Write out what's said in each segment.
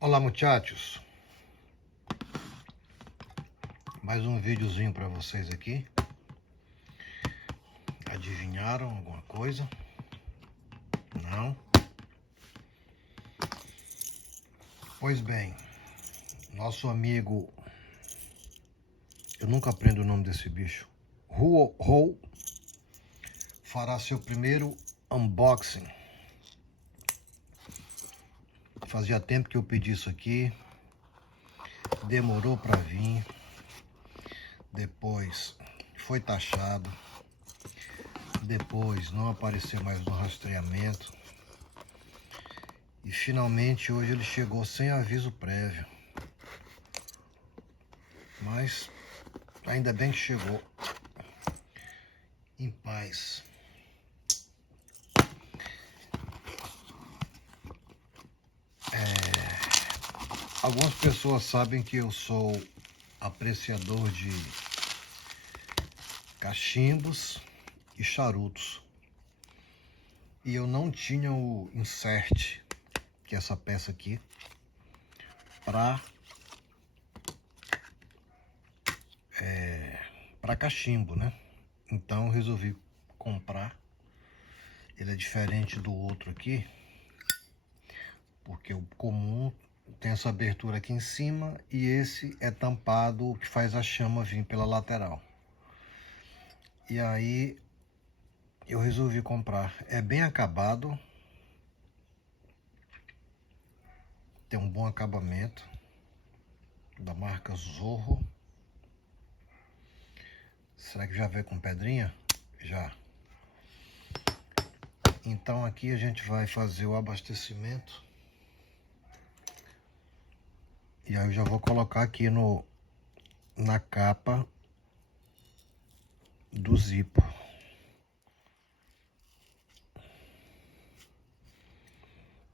Olá, muchachos. Mais um videozinho para vocês aqui. Adivinharam alguma coisa? Não? Pois bem, nosso amigo, eu nunca aprendo o nome desse bicho, Huo fará seu primeiro unboxing. Fazia tempo que eu pedi isso aqui, demorou para vir, depois foi taxado, depois não apareceu mais no rastreamento e finalmente hoje ele chegou sem aviso prévio. Mas ainda bem que chegou em paz. Algumas pessoas sabem que eu sou apreciador de cachimbos e charutos. E eu não tinha o insert, que é essa peça aqui, para cachimbo, né? Então eu resolvi comprar. Ele é diferente do outro aqui, porque o comum tem essa abertura aqui em cima e esse é tampado, que faz a chama vir pela lateral. E aí eu resolvi comprar. É bem acabado, tem um bom acabamento, da marca Zorro. Será que já veio com pedrinha? Já. Então aqui a gente vai fazer o abastecimento. E aí eu já vou colocar aqui na capa do Zippo.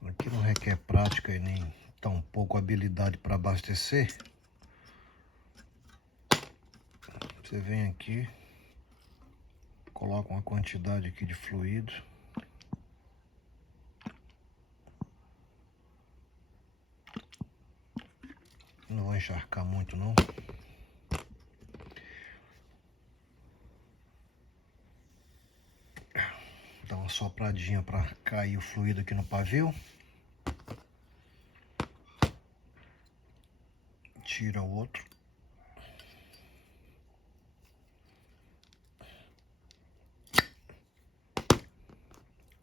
Aqui não requer prática e nem tão pouco habilidade para abastecer. Você vem aqui, coloca uma quantidade aqui de fluido. Não vou encharcar muito não. Dá uma sopradinha para cair o fluido aqui no pavio. Tira o outro.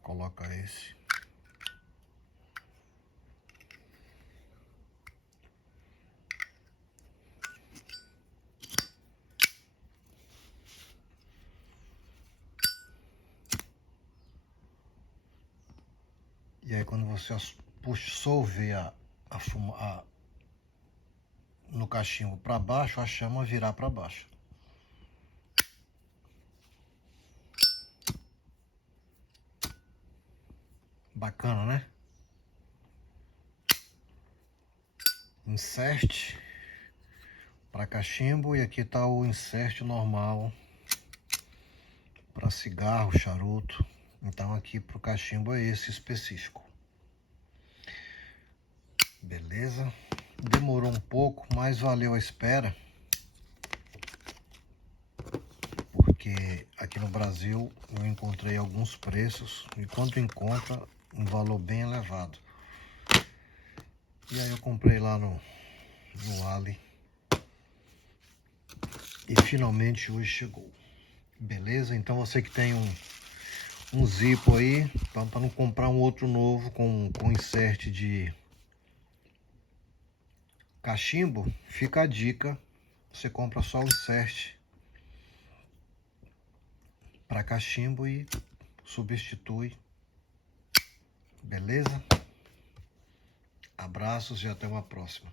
Coloca esse. E aí quando você solver no cachimbo para baixo, a chama virar para baixo. Bacana, né? Insert para cachimbo e aqui está o insert normal para cigarro, charuto. Então aqui para o cachimbo é esse específico. Beleza? Demorou um pouco, mas valeu a espera. Porque aqui no Brasil eu encontrei alguns preços e quando encontra um valor bem elevado. E aí eu comprei lá no Ali. E finalmente hoje chegou. Beleza? Então você que tem um Zippo aí, para não comprar um outro novo com insert de cachimbo, fica a dica. Você compra só o insert para cachimbo e substitui. Beleza? Abraços e até uma próxima.